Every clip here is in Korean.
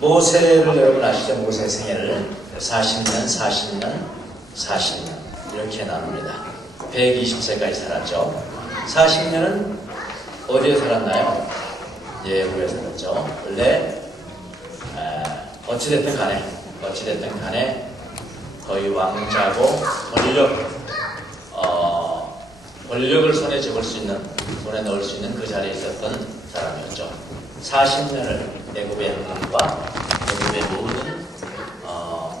모세를 여러분 아시죠? 모세 생애를 40년, 40년, 40년 이렇게 나눕니다. 120세까지 살았죠. 40년은 어디에 살았나요? 예후에 살았죠. 원래 어찌됐든 간에 거의 왕자고 권력을 손에 넣을 수 있는 그 자리에 있었던 사람이었죠. 40년을 애굽의 흥망과 애굽의 모든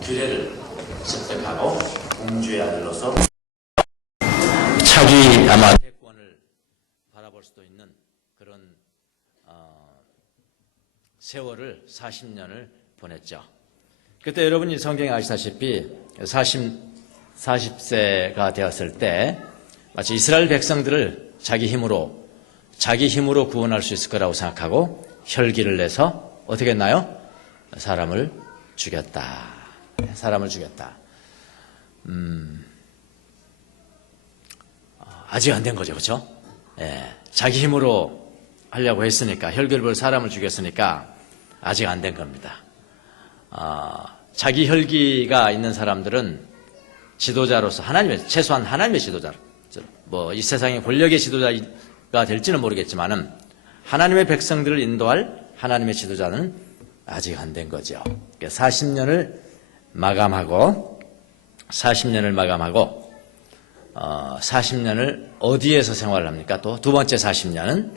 규례를 습득하고 공주의 아들로서 차기 아마 대권을 바라볼 수도 있는 그런 세월을 40년을 보냈죠. 그때 여러분이 성경에 아시다시피 40세가 되었을 때 마치 이스라엘 백성들을 자기 힘으로 구원할 수 있을 거라고 생각하고 혈기를 내서 어떻게 했나요? 사람을 죽였다. 아직 안 된 거죠, 그렇죠? 자기 힘으로 하려고 했으니까 혈기를 벌 사람을 죽였으니까 아직 안 된 겁니다. 자기 혈기가 있는 사람들은 지도자로서 최소한 하나님의 지도자, 뭐 이 세상의 권력의 지도자가 될지는 모르겠지만은 하나님의 백성들을 인도할 하나님의 지도자는 아직 안 된 거죠. 40년을 마감하고 40년을 어디에서 생활을 합니까? 또 두 번째 40년은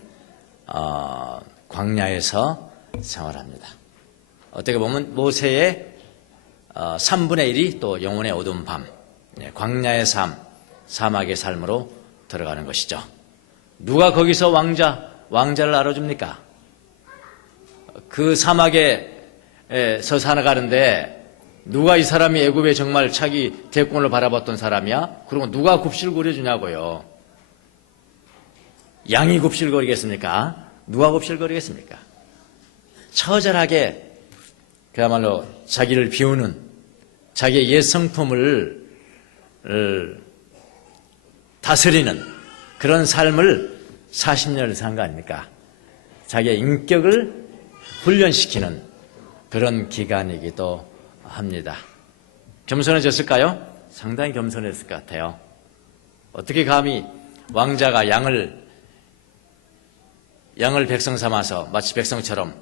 광야에서 생활합니다. 어떻게 보면 모세의 3분의 1이 또 영혼의 어두운 밤, 광야의 삶, 사막의 삶으로 들어가는 것이죠. 누가 거기서 왕자를 알아줍니까? 그 사막에서 살아가는데 누가 이 사람이 애굽에 정말 차기 대권을 바라봤던 사람이야? 그리고 누가 굽실거려주냐고요. 양이 굽실거리겠습니까? 누가 굽실거리겠습니까? 처절하게 그야말로 자기를 비우는 자기의 옛 성품을 다스리는 그런 삶을 40년을 산 거 아닙니까? 자기의 인격을 훈련시키는 그런 기간이기도 합니다. 겸손해졌을까요? 상당히 겸손했을 것 같아요. 어떻게 감히 왕자가 양을 백성 삼아서 마치 백성처럼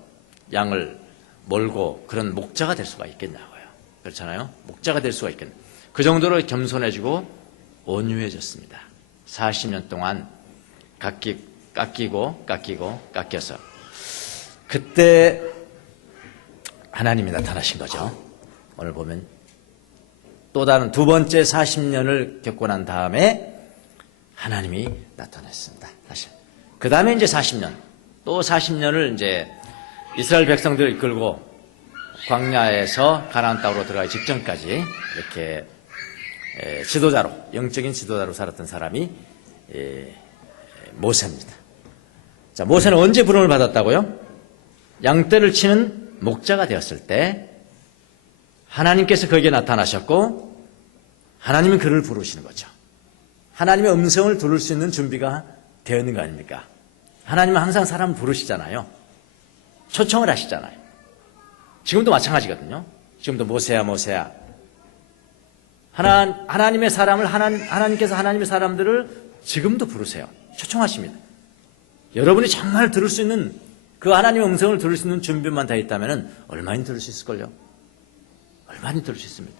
양을 몰고 그런 목자가 될 수가 있겠냐고요. 그렇잖아요? 목자가 될 수가 있겠네요. 그 정도로 겸손해지고 온유해졌습니다. 40년 동안 깎여서 그때 하나님이 나타나신 거죠. 오늘 보면 또 다른 두 번째 40년을 겪고 난 다음에 하나님이 나타났습니다. 다시. 그 다음에 이제 40년, 또 40년을 이제 이스라엘 백성들을 이끌고 광야에서 가나안 땅으로 들어가기 직전까지 이렇게 영적인 지도자로 살았던 사람이 모세입니다. 자, 모세는 언제 부름을 받았다고요? 양떼를 치는 목자가 되었을 때 하나님께서 거기에 나타나셨고 하나님은 그를 부르시는 거죠. 하나님의 음성을 들을 수 있는 준비가 되어 있는 거 아닙니까? 하나님은 항상 사람을 부르시잖아요. 초청을 하시잖아요. 지금도 마찬가지거든요. 지금도 모세야. 하나님의 사람을 하나님께서 하나님의 사람들을 지금도 부르세요. 초청하십니다. 여러분이 정말 들을 수 있는 그 하나님의 음성을 들을 수 있는 준비만 다 있다면 얼마나 들을 수 있을걸요? 얼마나 들을 수 있습니다.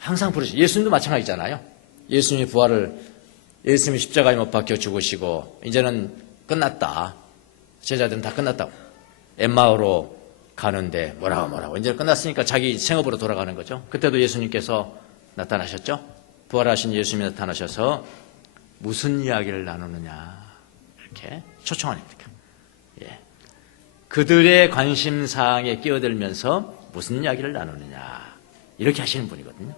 항상 부르시죠. 예수님도 마찬가지잖아요. 예수님이 십자가에 못 박혀 죽으시고 이제는 끝났다. 제자들은 다 끝났다고. 엠마오로 가는데 뭐라고 이제 끝났으니까 자기 생업으로 돌아가는 거죠. 그때도 예수님께서 나타나셨죠. 부활하신 예수님이 나타나셔서 무슨 이야기를 나누느냐 이렇게 초청하니까 그들의 관심사항에 끼어들면서 무슨 이야기를 나누느냐 이렇게 하시는 분이거든요.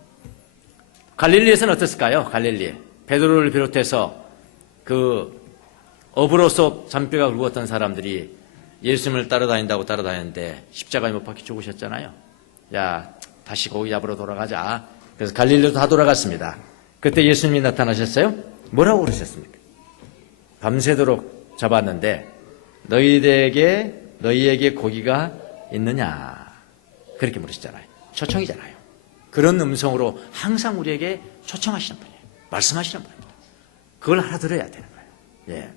갈릴리에서는 어땠을까요? 갈릴리에 베드로를 비롯해서 그 어브로서 잔뼈가 굵었던 사람들이 예수님을 따라다니는데 십자가에 못 박혀 죽으셨잖아요. 야, 다시 고기 잡으러 돌아가자. 그래서 갈릴리도 다 돌아갔습니다. 그때 예수님이 나타나셨어요? 뭐라고 그러셨습니까? 밤새도록 잡았는데 너희에게 고기가 있느냐? 그렇게 물으시잖아요. 초청이잖아요. 그런 음성으로 항상 우리에게 초청하시는 분이에요. 말씀하시는 분입니다. 그걸 알아들어야 되는 거예요. 예.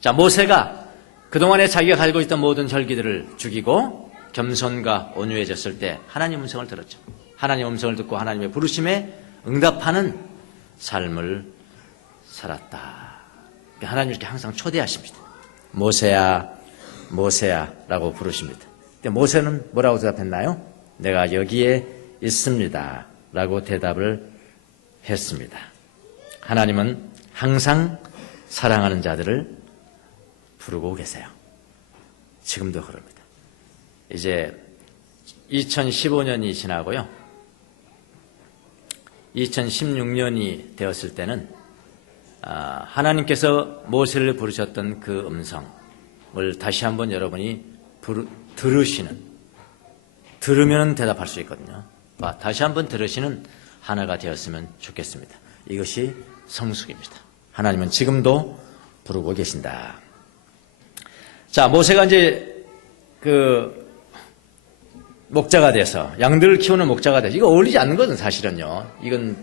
자, 모세가 그동안에 자기가 가지고 있던 모든 혈기들을 죽이고 겸손과 온유해졌을 때 하나님 음성을 들었죠. 하나님 음성을 듣고 하나님의 부르심에 응답하는 삶을 살았다. 하나님께 항상 초대하십니다. 모세야, 모세야 라고 부르십니다. 근데 모세는 뭐라고 대답했나요? 내가 여기에 있습니다 라고 대답을 했습니다. 하나님은 항상 사랑하는 자들을 부르고 계세요. 지금도 그럽니다. 이제 2015년이 지나고요. 2016년이 되었을 때는 하나님께서 모세를 부르셨던 그 음성을 다시 한번 여러분이 들으면 대답할 수 있거든요. 다시 한번 들으시는 하나가 되었으면 좋겠습니다. 이것이 성숙입니다. 하나님은 지금도 부르고 계신다. 자, 모세가 이제 목자가 돼서 양들을 키우는 목자가 돼서 이거 어울리지 않는 것은 사실은요. 이건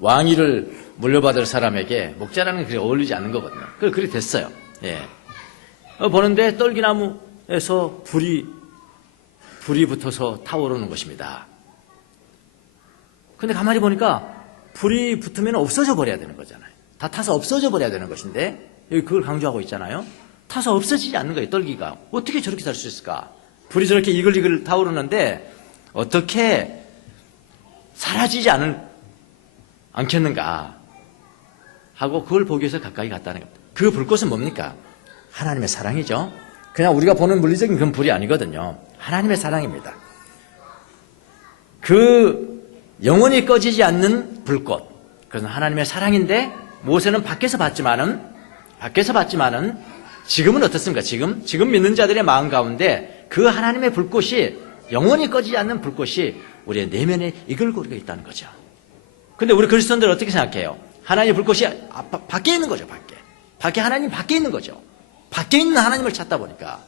왕위를 물려받을 사람에게 목자라는 게 어울리지 않는 거거든요. 그렇게 됐어요. 예. 보는데 떨기나무에서 불이 붙어서 타오르는 것입니다. 근데 가만히 보니까 불이 붙으면 없어져 버려야 되는 거잖아요. 다 타서 없어져 버려야 되는 것인데 여기 그걸 강조하고 있잖아요. 타서 없어지지 않는 거예요. 떨기가. 어떻게 저렇게 살 수 있을까? 불이 저렇게 이글이글 타오르는데 어떻게 사라지지 않겠는가 하고 그걸 보기 위해서 가까이 갔다는 겁니다. 그 불꽃은 뭡니까? 하나님의 사랑이죠. 그냥 우리가 보는 물리적인 그런 불이 아니거든요. 하나님의 사랑입니다. 그 영원히 꺼지지 않는 불꽃, 그것은 하나님의 사랑인데 모세는 밖에서 봤지만은 지금은 어떻습니까? 지금 믿는 자들의 마음 가운데 그 하나님의 불꽃이 영원히 꺼지지 않는 불꽃이 우리의 내면에 이글거리고 있다는 거죠. 근데 우리 그리스도인들은 어떻게 생각해요? 하나님의 불꽃이 밖에 있는 거죠. 밖에 하나님 밖에 있는 거죠. 밖에 있는 하나님을 찾다 보니까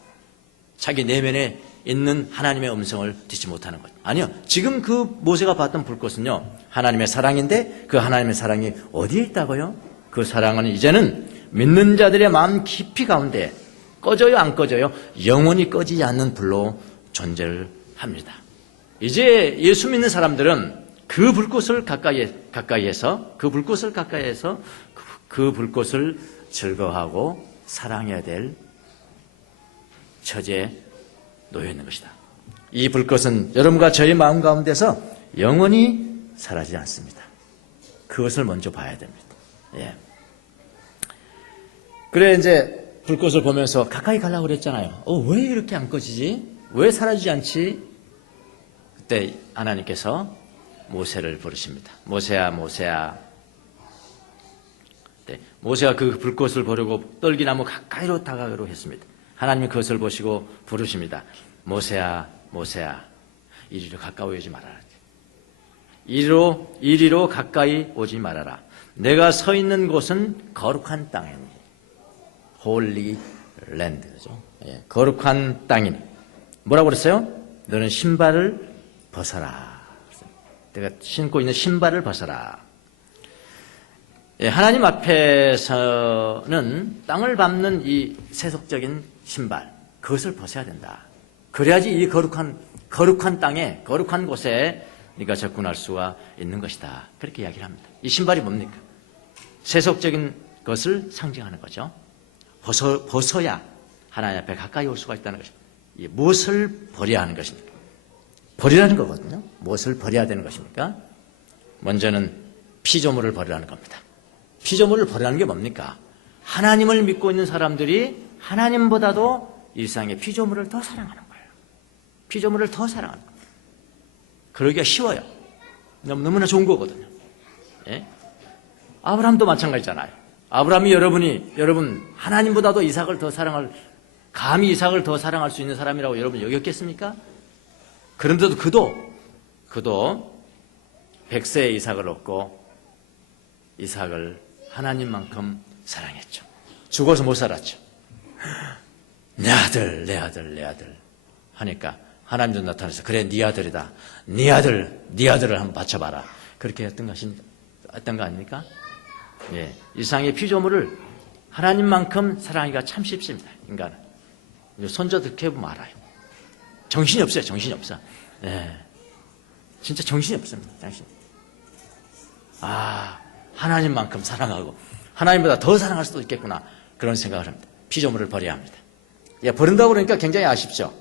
자기 내면에 있는 하나님의 음성을 듣지 못하는 거죠. 아니요. 지금 그 모세가 봤던 불꽃은요. 하나님의 사랑인데 그 하나님의 사랑이 어디에 있다고요? 그 사랑은 이제는 믿는 자들의 마음 깊이 가운데 꺼져요, 안 꺼져요? 영원히 꺼지지 않는 불로 존재를 합니다. 이제 예수 믿는 사람들은 그 불꽃을 가까이에서 그 불꽃을 즐거워하고 사랑해야 될 처지에 놓여 있는 것이다. 이 불꽃은 여러분과 저희 마음 가운데서 영원히 사라지지 않습니다. 그것을 먼저 봐야 됩니다. 예. 그래 이제 불꽃을 보면서 가까이 가려고 그랬잖아요. 왜 이렇게 안 꺼지지? 왜 사라지지 않지? 그때 하나님께서 모세를 부르십니다. 모세야, 모세야. 네, 모세가 그 불꽃을 보려고 떨기나무 가까이로 다가가기로 했습니다. 하나님이 그것을 보시고 부르십니다. 모세야, 모세야, 이리로 가까이 오지 말아라. 이리로 가까이 오지 말아라. 내가 서 있는 곳은 거룩한 땅이니. 홀리 랜드죠. 예, 거룩한 땅이니. 뭐라고 그랬어요? 너는 신발을 벗어라. 내가 신고 있는 신발을 벗어라. 예, 하나님 앞에서는 땅을 밟는 이 세속적인 신발, 그것을 벗어야 된다. 그래야지 이 거룩한 땅에, 거룩한 곳에 네가 접근할 수가 있는 것이다. 그렇게 이야기를 합니다. 이 신발이 뭡니까? 세속적인 것을 상징하는 거죠. 벗어야 하나님 앞에 가까이 올 수가 있다는 것입니다. 무엇을 버려야 하는 것입니까? 버리라는 거거든요. 무엇을 버려야 되는 것입니까? 먼저는 피조물을 버리라는 겁니다. 피조물을 버리라는 게 뭡니까? 하나님을 믿고 있는 사람들이 하나님보다도 일상의 피조물을 더 사랑하는 거예요. 피조물을 더 사랑하는 거예요. 그러기가 쉬워요. 너무나 좋은 거거든요. 예? 아브라함도 마찬가지잖아요. 아브라함이 여러분 하나님보다도 감히 이삭을 더 사랑할 수 있는 사람이라고 여러분 여겼겠습니까? 그런데도 그도 100세의 이삭을 얻고 이삭을 하나님만큼 사랑했죠. 죽어서 못 살았죠. 내 아들. 하니까 하나님도 나타나서 그래 네 아들이다. 네 아들을 한번 바쳐봐라. 그렇게 했던 거 아닙니까? 예, 이상의 피조물을 하나님만큼 사랑하기가 참 쉽습니다. 인간은 손자들 키워보면 알아요. 정신이 없어요. 정신이 없어. 예, 진짜 정신이 없습니다. 정신. 하나님만큼 사랑하고 하나님보다 더 사랑할 수도 있겠구나. 그런 생각을 합니다. 피조물을 버려야 합니다. 예, 버린다고 그러니까 굉장히 아쉽죠.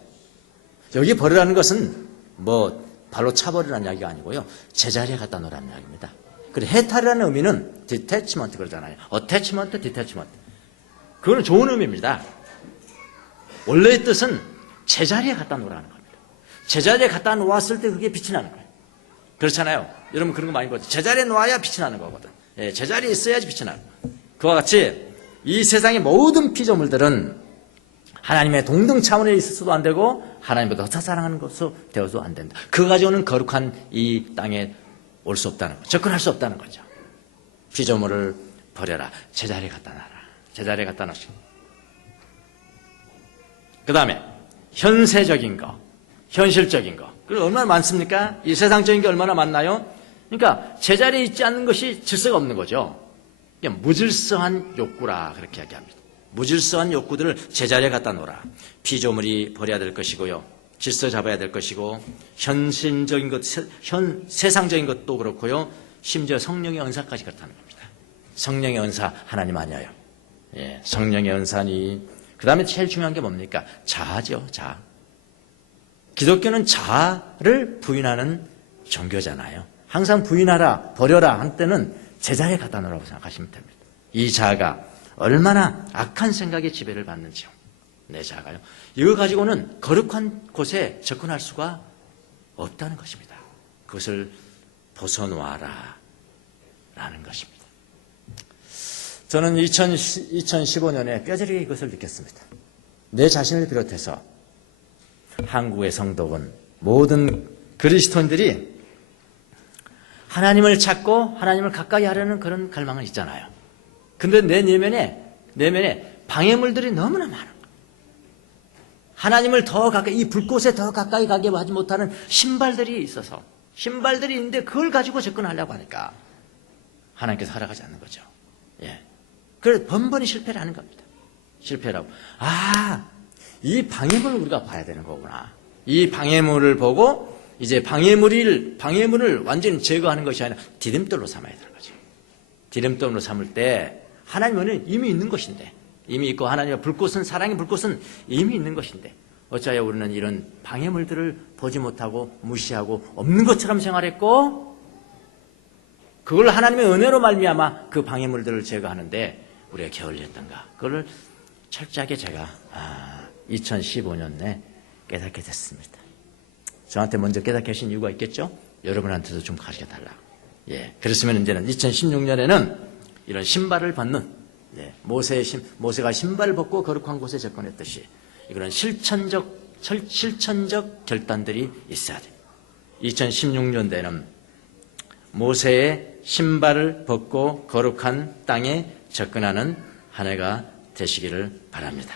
여기 버리라는 것은 뭐 발로 차버리라는 이야기가 아니고요. 제자리에 갖다 놓으라는 이야기입니다. 그리고 해탈이라는 의미는 detachment 그러잖아요. attachment, detachment. 그거는 좋은 의미입니다. 원래의 뜻은 제자리에 갖다 놓으라는 겁니다. 제자리에 갖다 놓았을 때 그게 빛이 나는 거예요. 그렇잖아요. 여러분 그런 거 많이 보죠. 제자리에 놓아야 빛이 나는 거거든. 예, 제자리에 있어야지 빛이 나는 거예요. 그와 같이 이 세상의 모든 피조물들은 하나님의 동등 차원에 있어서도 안 되고 하나님보다 더 사랑하는 것으로 되어도 안 된다. 그 가지고는 거룩한 이 땅에 올 수 없다는 거죠. 접근할 수 없다는 거죠. 피조물을 버려라. 제자리에 갖다 놔라. 제자리에 갖다 놓으시고. 그 다음에 현세적인 거, 현실적인 거. 그리고 얼마나 많습니까? 이 세상적인 게 얼마나 많나요? 그러니까 제자리에 있지 않는 것이 질서가 없는 거죠. 그냥 무질서한 욕구라 그렇게 이야기합니다. 무질서한 욕구들을 제자리에 갖다 놓으라. 피조물이 버려야 될 것이고요. 질서 잡아야 될 것이고 현실적인 것, 세상적인 것도 그렇고요. 심지어 성령의 은사까지 그렇다는 겁니다. 성령의 은사 하나님 아니에요. 예, 성령의 은사니 그 다음에 제일 중요한 게 뭡니까? 자아죠. 자아. 기독교는 자아를 부인하는 종교잖아요. 항상 부인하라, 버려라 한 때는 제자리에 갖다 놓으라고 생각하시면 됩니다. 이 자아가 얼마나 악한 생각의 지배를 받는지요. 내 자아가요. 이거 가지고는 거룩한 곳에 접근할 수가 없다는 것입니다. 그것을 벗어놓아라 라는 것입니다. 저는 2015년에 뼈저리게 이것을 느꼈습니다. 내 자신을 비롯해서 한국의 성도군 모든 그리스도인들이 하나님을 찾고 하나님을 가까이 하려는 그런 갈망은 있잖아요. 근데 내 내면에 방해물들이 너무나 많은 거예요. 하나님을 더 가까이, 이 불꽃에 더 가까이 가게 하지 못하는 신발들이 있어서, 신발들이 있는데 그걸 가지고 접근하려고 하니까 하나님께서 허락하지 않는 거죠. 예. 그래서 번번이 실패를 하는 겁니다. 실패라고. 이 방해물을 우리가 봐야 되는 거구나. 이 방해물을 보고 이제 방해물을 완전히 제거하는 것이 아니라 디딤돌로 삼아야 되는 거죠. 디딤돌로 삼을 때 하나님은 이미 있는 것인데, 이미 있고 하나님의 불꽃은, 사랑의 불꽃은 이미 있는 것인데 어찌하여 우리는 이런 방해물들을 보지 못하고 무시하고 없는 것처럼 생활했고 그걸 하나님의 은혜로 말미암아 그 방해물들을 제거하는데 우리가 게을리했던가. 그걸 철저하게 제가 2015년에 깨닫게 됐습니다. 저한테 먼저 깨닫게 하신 이유가 있겠죠? 여러분한테도 좀 가르쳐달라. 예. 그랬으면 이제는 2016년에는 이런 신발을 벗는, 예. 모세가 신발을 벗고 거룩한 곳에 접근했듯이 이런 실천적 결단들이 있어야 돼요. 2016년대는 모세의 신발을 벗고 거룩한 땅에 접근하는 한 해가 되시기를 바랍니다.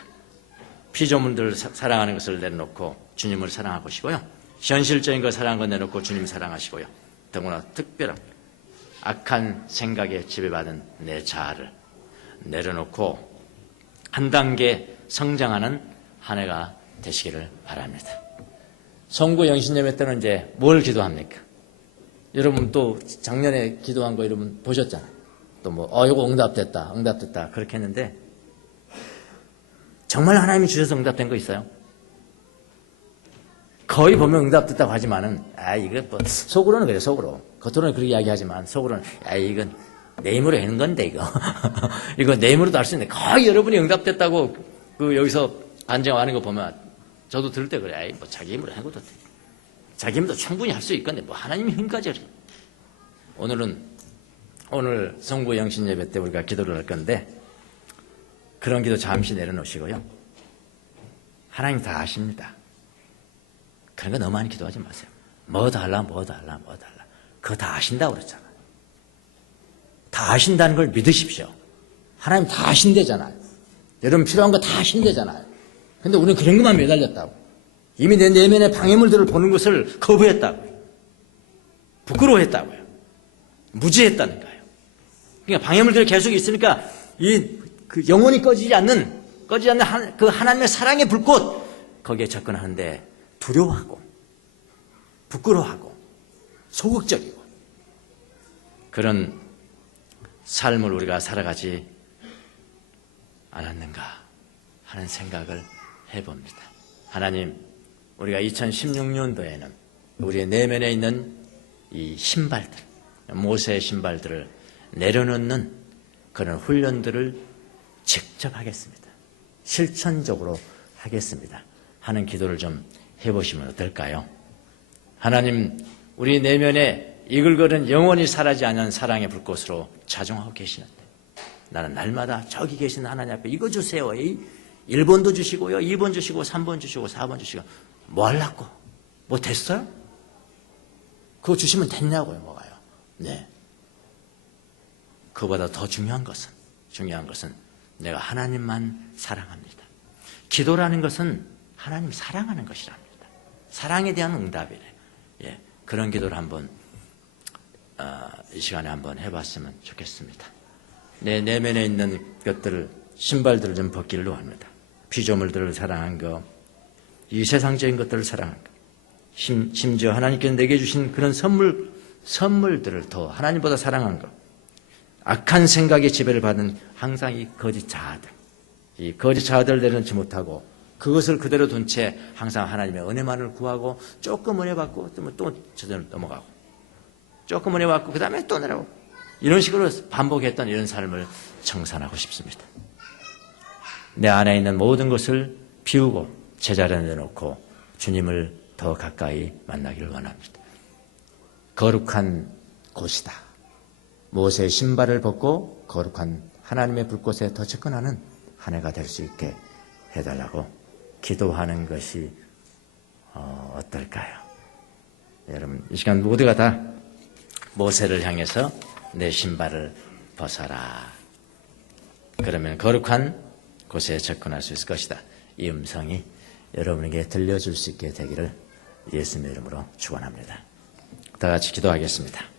피조물들을 사랑하는 것을 내려놓고 주님을 사랑하시고요. 현실적인 걸 사랑하는 걸 내놓고 주님 사랑하시고요. 더구나 특별한 악한 생각에 지배받은 내 자아를 내려놓고 한 단계 성장하는 한 해가 되시기를 바랍니다. 성구 영신예배 때는 이제 뭘 기도합니까? 여러분 또 작년에 기도한 거 여러분 보셨잖아요. 또 이거 응답됐다 그렇게 했는데 정말 하나님이 주셔서 응답된 거 있어요? 거의 보면 응답됐다고 하지만은 이거 속으로는 그래. 속으로 겉으로는 그렇게 이야기하지만 속으로는 이건 내 힘으로 하는 건데 이거 내 힘으로도 할 수 있는데 거의 여러분이 응답됐다고 여기서 안정하는 거 보면 저도 들을 때 그래. 자기 힘으로 하는 것도 돼. 자기 힘도 충분히 할 수 있건데 하나님의 힘까지 하래. 오늘 성구 영신 예배 때 우리가 기도를 할 건데 그런 기도 잠시 내려놓으시고요. 하나님 다 아십니다. 그런 거 너무 많이 기도하지 마세요. 뭐 달라. 그거 다 아신다고 그랬잖아요. 다 아신다는 걸 믿으십시오. 하나님 다 아신대잖아요. 여러분 필요한 거 다 아신대잖아요. 근데 우리는 그런 것만 매달렸다고. 이미 내 내면의 방해물들을 보는 것을 거부했다고요. 부끄러워했다고요. 무지했다는 거예요. 그러니까 방해물들이 계속 있으니까 그 영원히 꺼지지 않는 그 하나님의 사랑의 불꽃, 거기에 접근하는데 두려워하고 부끄러워하고 소극적이고 그런 삶을 우리가 살아가지 않았는가 하는 생각을 해봅니다. 하나님, 우리가 2016년도에는 우리의 내면에 있는 이 신발들, 모세의 신발들을 내려놓는 그런 훈련들을 직접 하겠습니다. 실천적으로 하겠습니다. 하는 기도를 좀 해보시면 어떨까요? 하나님, 우리 내면에 이글거리는 영원히 사라지지 않는 사랑의 불꽃으로 자정하고 계시는데 나는 날마다 저기 계신 하나님 앞에 이거 주세요. 1번도 주시고요, 2번 주시고 3번 주시고 4번 주시고 뭐 하려고? 뭐 됐어요? 그거 주시면 됐냐고요. 뭐가요? 네. 그보다 더 중요한 것은 내가 하나님만 사랑합니다. 기도라는 것은 하나님 사랑하는 것이랍니다. 사랑에 대한 응답이래요. 예, 그런 기도를 한번 이 시간에 한번 해봤으면 좋겠습니다. 내 내면에 있는 것들을, 신발들을 좀 벗기려고 합니다. 피조물들을 사랑한 것, 이 세상적인 것들을 사랑한 것, 심지어 하나님께서 내게 주신 그런 선물들을 더 하나님보다 사랑한 것, 악한 생각의 지배를 받은 항상 이 거짓 자아들 내려놓지 못하고 그것을 그대로 둔 채 항상 하나님의 은혜만을 구하고 조금 은혜 받고 또 저절로 넘어가고 조금 은혜 받고 그 다음에 또 내려오고 이런 식으로 반복했던 이런 삶을 청산하고 싶습니다. 내 안에 있는 모든 것을 비우고 제자리에 내놓고 주님을 더 가까이 만나기를 원합니다. 거룩한 곳이다. 모세의 신발을 벗고 거룩한 하나님의 불꽃에 더 접근하는 한 해가 될 수 있게 해달라고 기도하는 것이 어떨까요? 여러분, 이 시간 모두가 다 모세를 향해서 내 신발을 벗어라. 그러면 거룩한 곳에 접근할 수 있을 것이다. 이 음성이 여러분에게 들려줄 수 있게 되기를 예수님의 이름으로 축원합니다. 다 같이 기도하겠습니다.